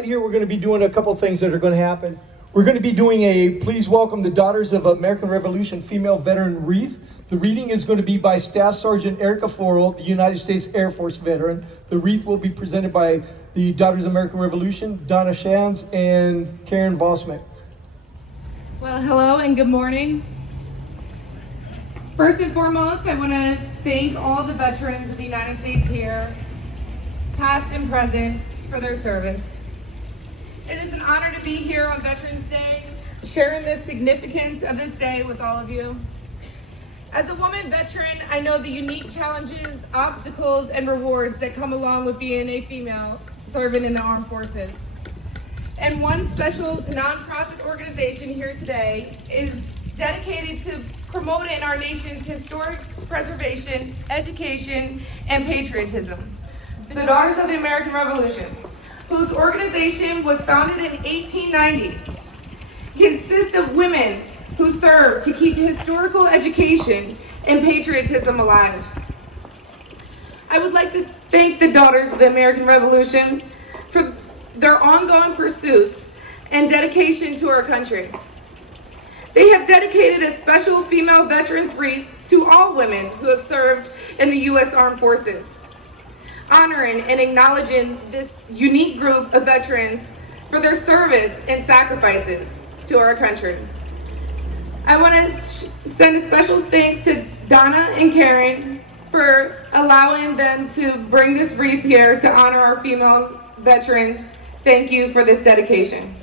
right here we're going to be doing a couple things that are going to happen. We're going to be doing a Please Welcome the Daughters of American Revolution Female Veteran Wreath. The reading is going to be by Staff Sergeant Erica Forrell, the United States Air Force veteran. The wreath will be presented by the Daughters of American Revolution, Donna and Karen Bostman. Well, hello and good morning. First and foremost, I want to thank all the veterans of the United States here, past and present, for their service. It is an honor to be here on Veterans Day, sharing the significance of this day with all of you. As a woman veteran, I know the unique challenges, obstacles, and rewards that come along with being a female serving in the armed forces. And one special nonprofit organization here today is dedicated to promoting our nation's historic preservation, education, and patriotism. The Daughters of the American Revolution, whose organization was founded in 1890, consists of women who serve to keep historical education and patriotism alive. I would like to thank the Daughters of the American Revolution for their ongoing pursuits and dedication to our country. They have dedicated a special female veterans wreath to all women who have served in the U.S. Armed Forces, honoring and acknowledging this unique group of veterans for their service and sacrifices to our country. I want to send a special thanks to Donna and Karen for allowing them to bring this wreath here to honor our female veterans. Thank you for this dedication.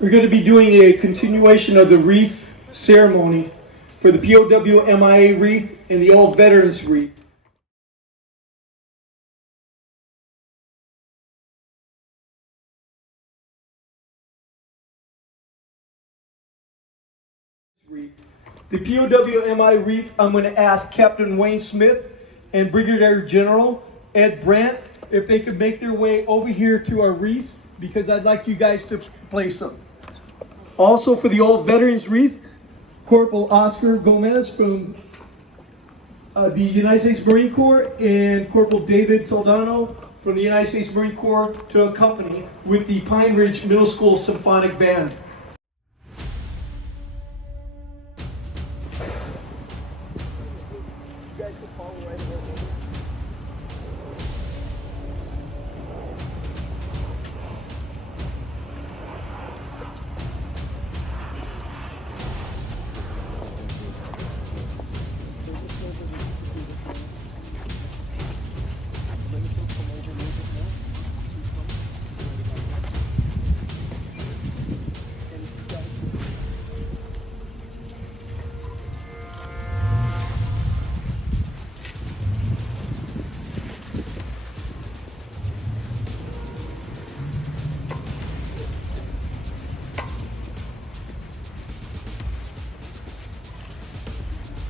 We're going to be doing a continuation of the Wreath Ceremony for the POW MIA Wreath and the All Veterans Wreath. The POW MIA Wreath, I'm going to ask Captain Wayne Smith and Brigadier General Ed Brandt if they could make their way over here to our wreaths, because I'd like you guys to place them. Also for the All Veterans Wreath, Corporal Oscar Gomez from the United States Marine Corps and Corporal David Soldano from the United States Marine Corps to accompany with the Pine Ridge Middle School Symphonic Band. You guys can follow right away.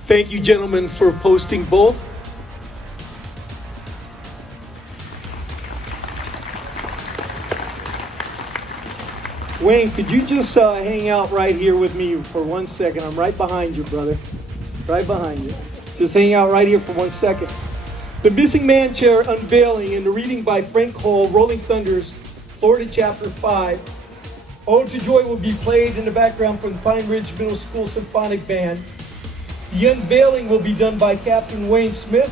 Thank you, gentlemen, for posting both. Wayne, could you just hang out right here with me for 1 second? I'm right behind you, brother. Right behind you. Just hang out right here for 1 second. The Missing Man Chair Unveiling and the reading by Frank Hall, Rolling Thunders, Florida Chapter 5. Ode to Joy will be played in the background from the Pine Ridge Middle School Symphonic Band. The unveiling will be done by Captain Wayne Smith,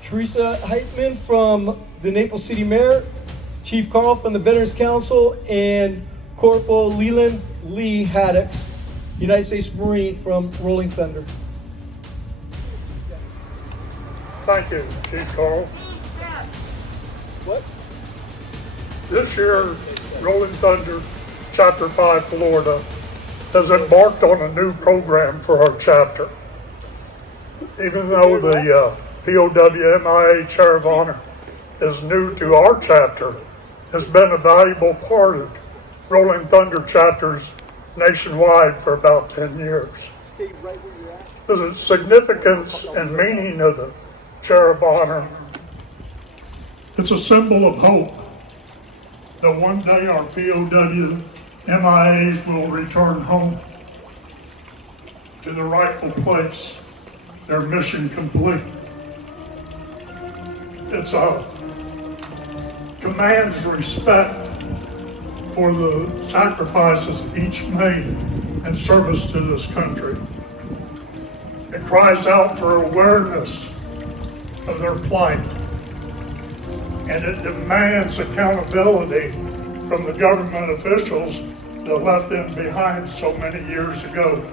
Teresa Heitmann from the Naples City Mayor, Chief Carl from the Veterans Council, and Corporal Leland Lee Haddocks, United States Marine from Rolling Thunder. Thank you, Chief Carl. What? This year, Rolling Thunder, Chapter 5, Florida, has embarked on a new program for our chapter. Even though the POW MIA Chair of Honor is new to our chapter, has been a valuable part of Rolling Thunder chapters nationwide for about 10 years. The significance and meaning of the Chair of Honor, it's a symbol of hope that one day our POW MIAs will return home to the rightful place, their mission complete. It's a commands respect for the sacrifices each made in service to this country. It cries out for awareness of their plight, and it demands accountability from the government officials that left them behind so many years ago.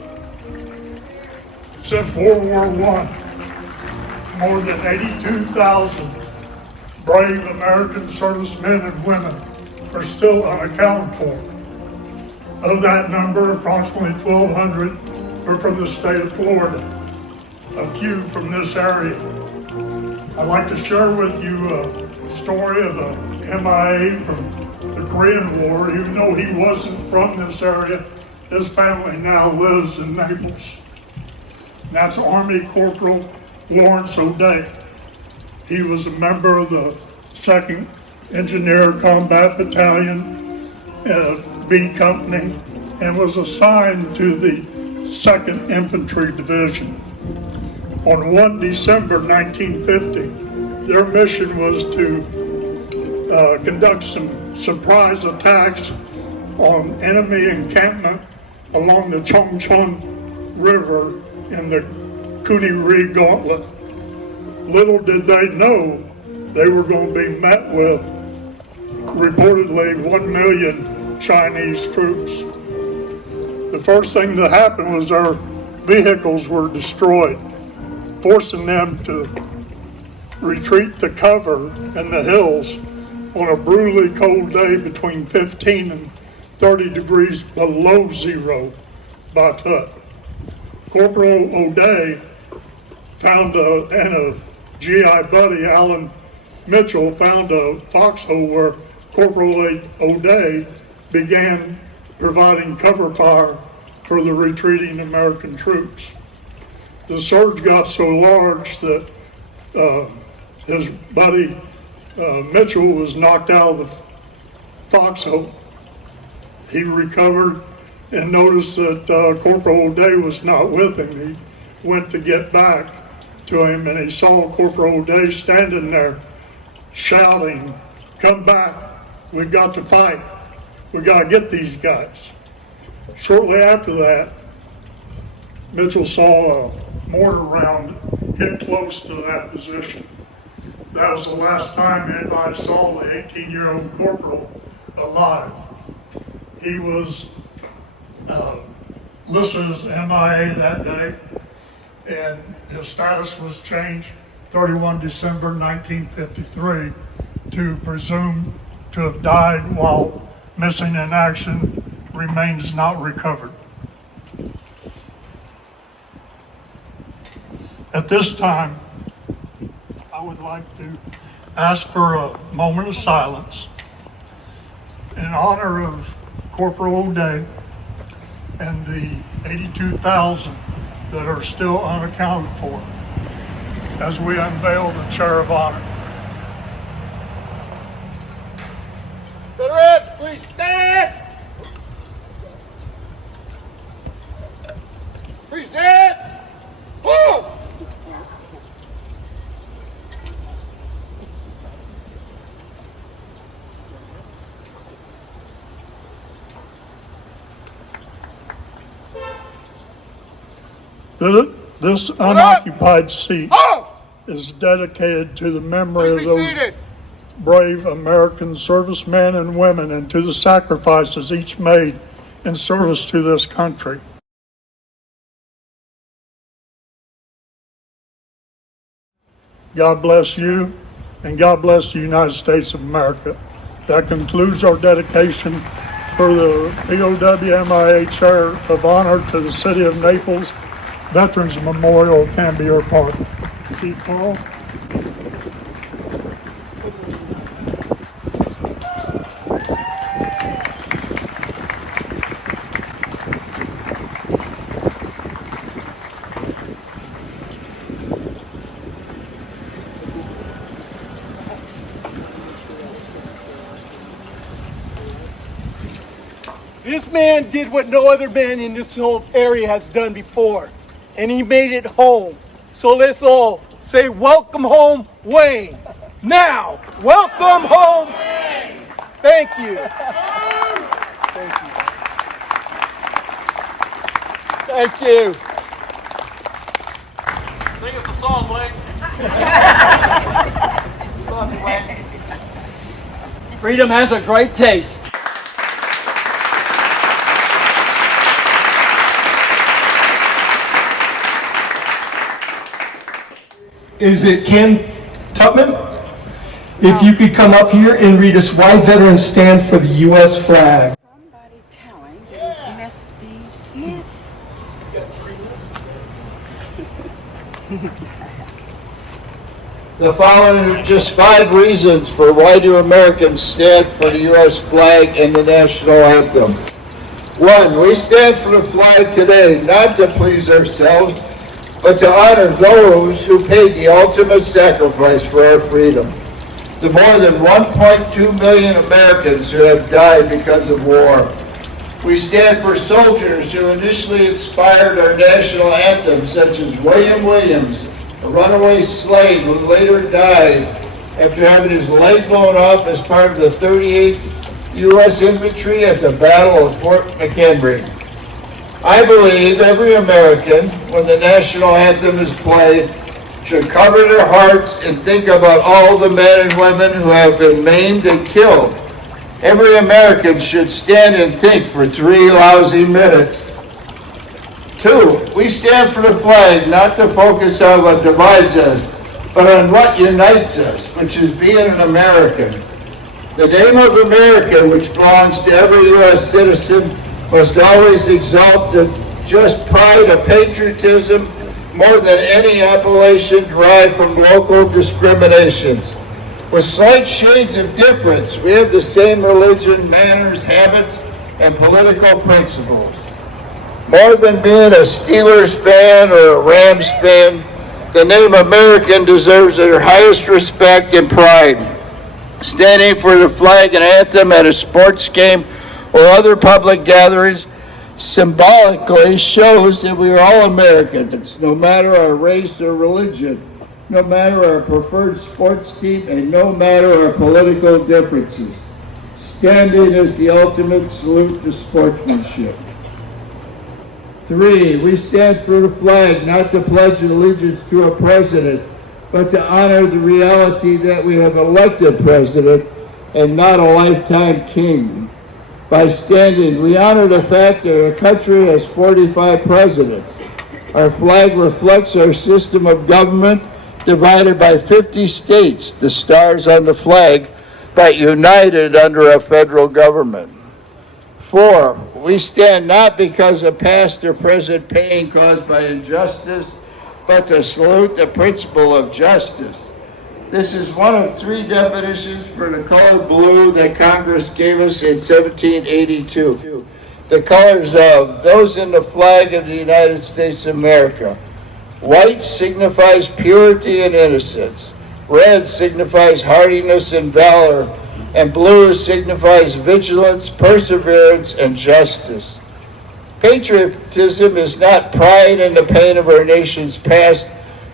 Since World War I, more than 82,000 brave American servicemen and women are still unaccounted for. Of that number, approximately 1,200 are from the state of Florida, a few from this area. I'd like to share with you a story of a MIA from the Korean War. Even though he wasn't from this area, his family now lives in Naples. And that's Army Corporal Lawrence O'Day. He was a member of the 2nd Engineer Combat Battalion, B Company, and was assigned to the 2nd Infantry Division. On 1 December 1950, their mission was to conduct some surprise attacks on enemy encampment along the Chongchon River in the Kuni-ri Gauntlet. Little did they know they were going to be met with reportedly 1 million Chinese troops. The first thing that happened was their vehicles were destroyed, forcing them to retreat to cover in the hills on a brutally cold day between 15 and 30 degrees below zero by foot. Corporal O'Day found and a GI buddy, Alan Mitchell, found a foxhole where Corporal O'Day began providing cover fire for the retreating American troops. The surge got so large that his buddy Mitchell was knocked out of the foxhole. He recovered and noticed that Corporal O'Day was not with him. He went to get back to him, and he saw Corporal O'Day standing there shouting, "Come back, we've got to fight. We got to get these guys." Shortly after that, Mitchell saw a mortar round hit close to that position. That was the last time anybody saw the 18-year-old corporal alive. He was listed as MIA that day, and his status was changed 31 December 1953 to presumed to have died while missing in action, remains not recovered. At this time, I would like to ask for a moment of silence in honor of Corporal O'Day and the 82,000 that are still unaccounted for as we unveil the Chair of Honor. Veterans, please stand! Present! Hold! This unoccupied seat is dedicated to the memory of those brave American servicemen and women and to the sacrifices each made in service to this country. God bless you, and God bless the United States of America. That concludes our dedication for the POWMIA Chair of Honor to the City of Naples Veterans Memorial Cambier Park. Chief Carl. This man did what no other man in this whole area has done before, and he made it home. So let's all say, welcome home, Wayne. Now, welcome home. Thank you. Thank you. Thank you. Sing us a song, Wayne. Freedom has a great taste. Is it Ken Tutman? If you could come up here and read us why veterans stand for the U.S. flag. Somebody tell him that he's Miss Steve Smith. The following are just 5 reasons for why do Americans stand for the U.S. flag and the national anthem. 1, we stand for the flag today not to please ourselves, but to honor those who paid the ultimate sacrifice for our freedom. The more than 1.2 million Americans who have died because of war. We stand for soldiers who initially inspired our national anthem, such as William Williams, a runaway slave who later died after having his leg blown off as part of the 38th U.S. Infantry at the Battle of Fort McHenry. I believe every American, when the national anthem is played, should cover their hearts and think about all the men and women who have been maimed and killed. Every American should stand and think for 3 lousy minutes. 2, we stand for the flag not to focus on what divides us, but on what unites us, which is being an American. The name of America, which belongs to every U.S. citizen, must always exalt the just pride of patriotism more than any appellation derived from local discriminations. With slight shades of difference, we have the same religion, manners, habits, and political principles. More than being a Steelers fan or a Rams fan, the name American deserves their highest respect and pride. Standing for the flag and anthem at a sports game or other public gatherings symbolically shows that we are all Americans, no matter our race or religion, no matter our preferred sports team, and no matter our political differences. Standing is the ultimate salute to sportsmanship. 3, we stand for the flag not to pledge allegiance to a president, but to honor the reality that we have elected president and not a lifetime king. By standing, we honor the fact that our country has 45 presidents. Our flag reflects our system of government divided by 50 states, the stars on the flag, but united under a federal government. 4, we stand not because of past or present pain caused by injustice, but to salute the principle of justice. This is one of 3 definitions for the color blue that Congress gave us in 1782. The colors of those in the flag of the United States of America. White signifies purity and innocence. Red signifies hardiness and valor. And blue signifies vigilance, perseverance, and justice. Patriotism is not pride in the pain of our nation's past.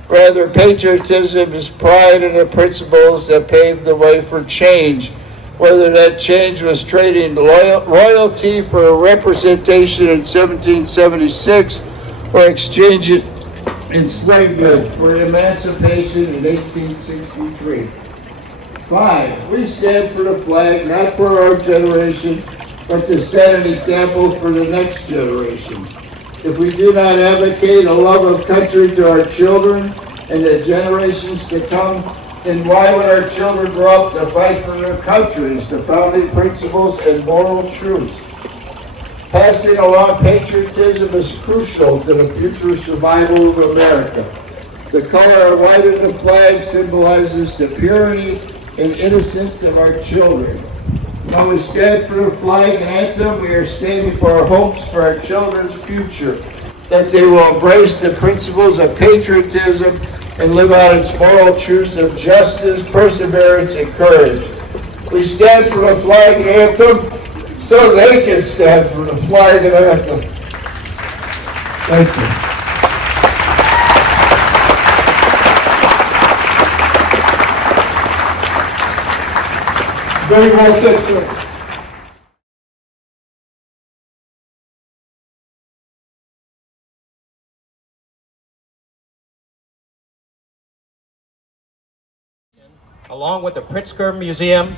Rather, patriotism is pride in the principles that paved the way for change, whether that change was trading royalty for a representation in 1776 or exchanging enslavement for emancipation in 1863. 5, we stand for the flag not for our generation, but to set an example for the next generation. If we do not advocate a love of country to our children and the generations to come, then why would our children grow up to fight for their countries, the founding principles and moral truths? Passing along patriotism is crucial to the future survival of America. The color of white in the flag symbolizes the purity and innocence of our children. When we stand for the flag and anthem, we are standing for our hopes for our children's future, that they will embrace the principles of patriotism and live out its moral truths of justice, perseverance, and courage. We stand for the flag and anthem so they can stand for the flag and anthem. Thank you. Very well said, sir. Along with the Pritzker Museum,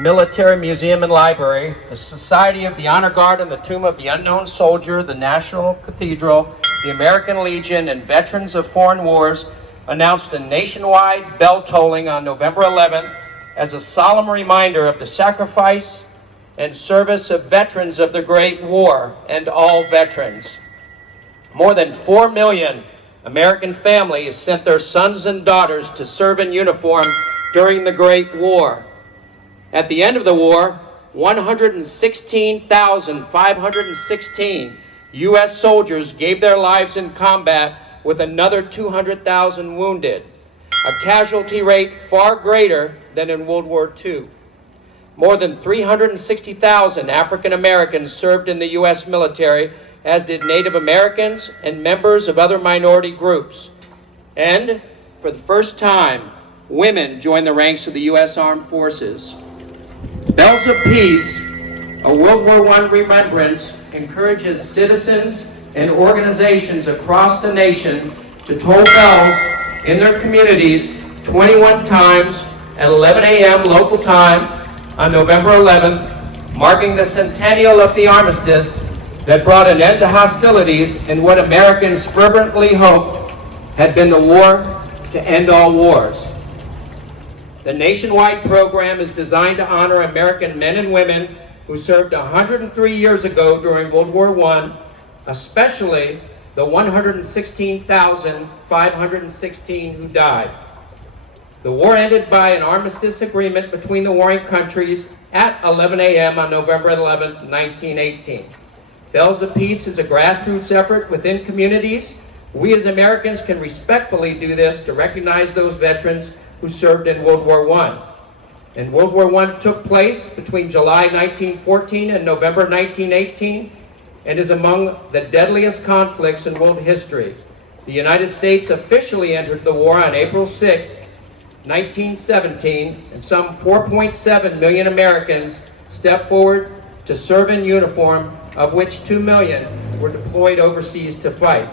Military Museum and Library, the Society of the Honor Guard and the Tomb of the Unknown Soldier, the National Cathedral, the American Legion, and Veterans of Foreign Wars announced a nationwide bell tolling on November 11th as a solemn reminder of the sacrifice and service of veterans of the Great War and all veterans. More than 4 million American families sent their sons and daughters to serve in uniform during the Great War. At the end of the war, 116,516 U.S. soldiers gave their lives in combat with another 200,000 wounded, a casualty rate far greater than in World War II. More than 360,000 African Americans served in the U.S. military, as did Native Americans and members of other minority groups. And, for the first time, women joined the ranks of the U.S. Armed Forces. Bells of Peace, a World War I remembrance, encourages citizens and organizations across the nation to toll bells in their communities 21 times at 11 a.m. local time on November 11th, marking the centennial of the armistice that brought an end to hostilities in what Americans fervently hoped had been the war to end all wars. The nationwide program is designed to honor American men and women who served 103 years ago during World War I, especially the 116,516 who died. The war ended by an armistice agreement between the warring countries at 11 a.m. on November 11, 1918. Bells of Peace is a grassroots effort within communities. We as Americans can respectfully do this to recognize those veterans who served in World War I. And World War I took place between July 1914 and November 1918 and is among the deadliest conflicts in world history. The United States officially entered the war on April 6, 1917, and some 4.7 million Americans stepped forward to serve in uniform, of which 2 million were deployed overseas to fight.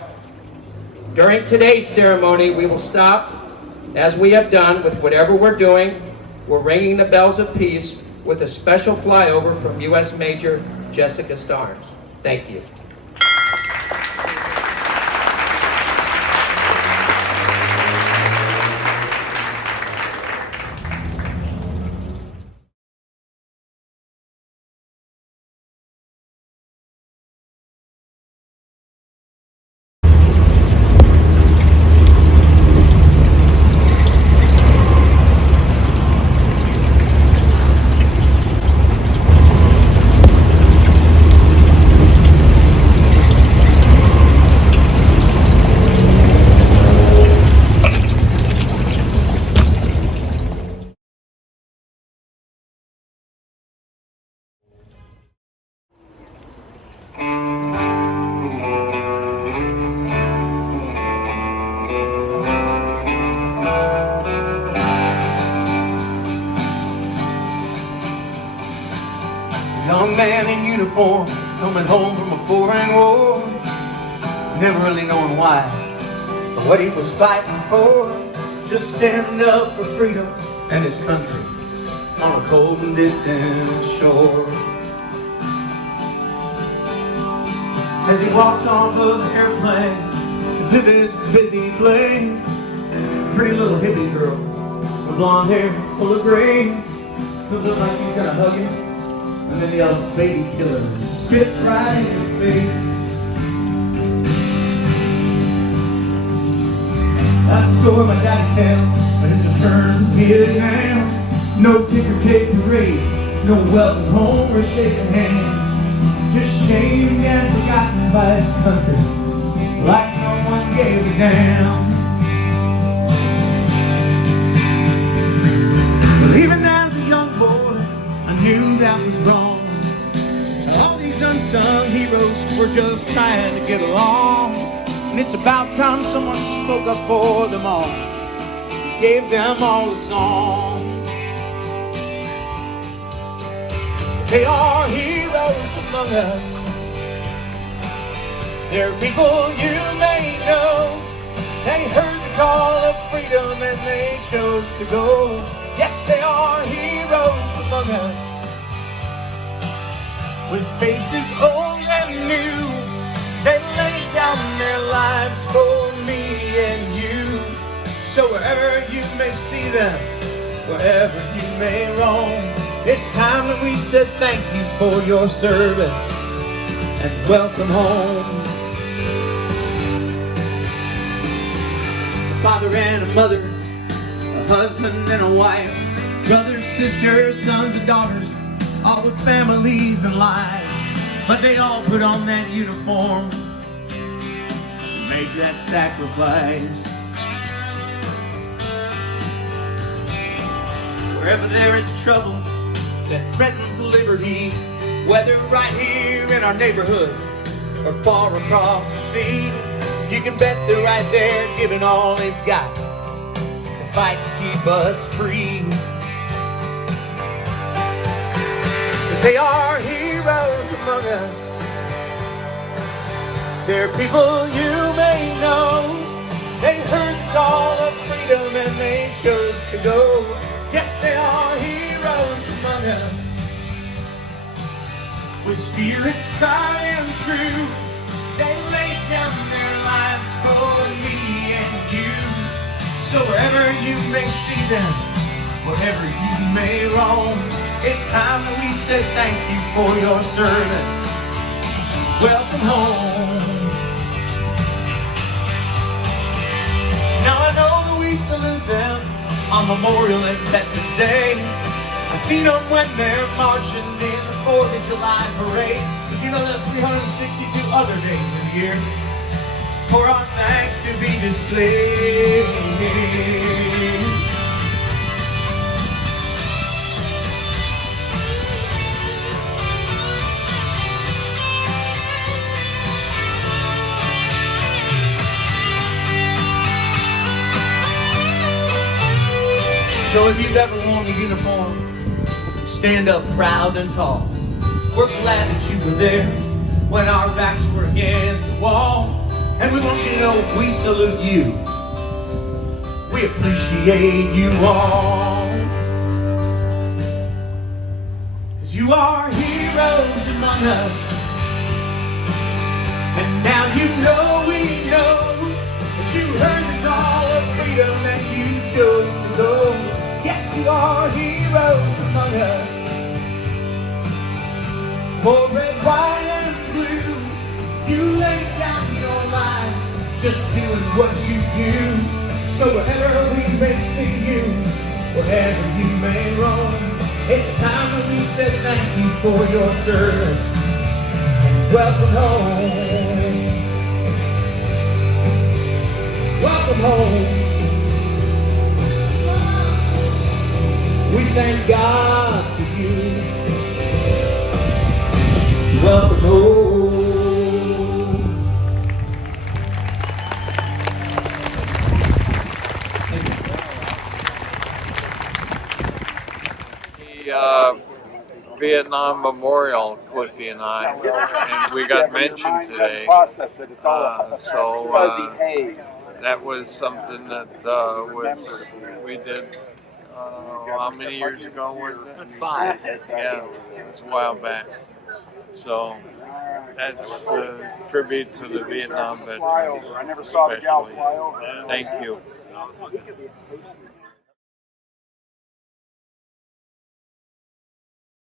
During today's ceremony, we will stop, as we have done with whatever we're doing. We're ringing the bells of peace with a special flyover from U.S. Major Jessica Starnes. Thank you. Young man in uniform, coming home from a foreign war, never really knowing why, or what he was fighting for, just standing up for freedom and his country on a cold and distant shore. As he walks off of the airplane to this busy place, a pretty little hippie girl with blonde hair full of grace, who looked like she's gonna hug him, and then yells "baby killer" and spits right in his face. That's the story my daddy tells, but his return from Vietnam. No ticker tape parades, no welcome home or shaking hands. Just shamed and forgotten by his country, like no one gave a damn. But even as a young boy, I knew that was wrong. were just trying to get along. And it's about time someone spoke up for them all, gave them all a song. They are heroes among us. They're people you may know. They heard the call of freedom and they chose to go. Yes, they are heroes among us. With faces old and new, they laid down their lives for me and you. So wherever you may see them, wherever you may roam, it's time that we said thank you for your service and welcome home. A father and a mother, a husband and a wife, brothers, sisters, sons and daughters, all with families and lives. But they all put on that uniform and make that sacrifice. Wherever there is trouble that threatens liberty, whether right here in our neighborhood or far across the sea, you can bet they're right there giving all they've got to fight to keep us free. 'Cause they are heroes among us. They're people you may know. They heard the call of freedom and they chose to go. Yes, they are heroes among us. With spirits tried and true, they laid down their lives for me and you. So wherever you may see them, wherever you may roam, it's time that we say thank you for your service. Welcome home. Now I know that we salute them on Memorial and Veterans Days. I see them when they're marching in the 4th of July parade. But you know there's 362 other days in the year for our thanks to be displayed. So if you've ever worn a uniform, stand up proud and tall. We're glad that you were there when our backs were against the wall. And we want you to know we salute you. We appreciate you all. 'Cause you are heroes among us. And now you know we know that you heard the call of freedom and you chose to go. Yes, you are heroes among us. For red, white, and blue, you laid down your life just doing what you do. So wherever we may see you, wherever you may roam, it's time that we say thank you for your service and welcome home. Welcome home. We thank God for you. Welcome home. The Vietnam Memorial, Cliffy and I, and we got mentioned today. That was something that we did. How many years ago was it? 5. Yeah, it was a while back. So that's a tribute to the Vietnam veterans, especially. Thank you.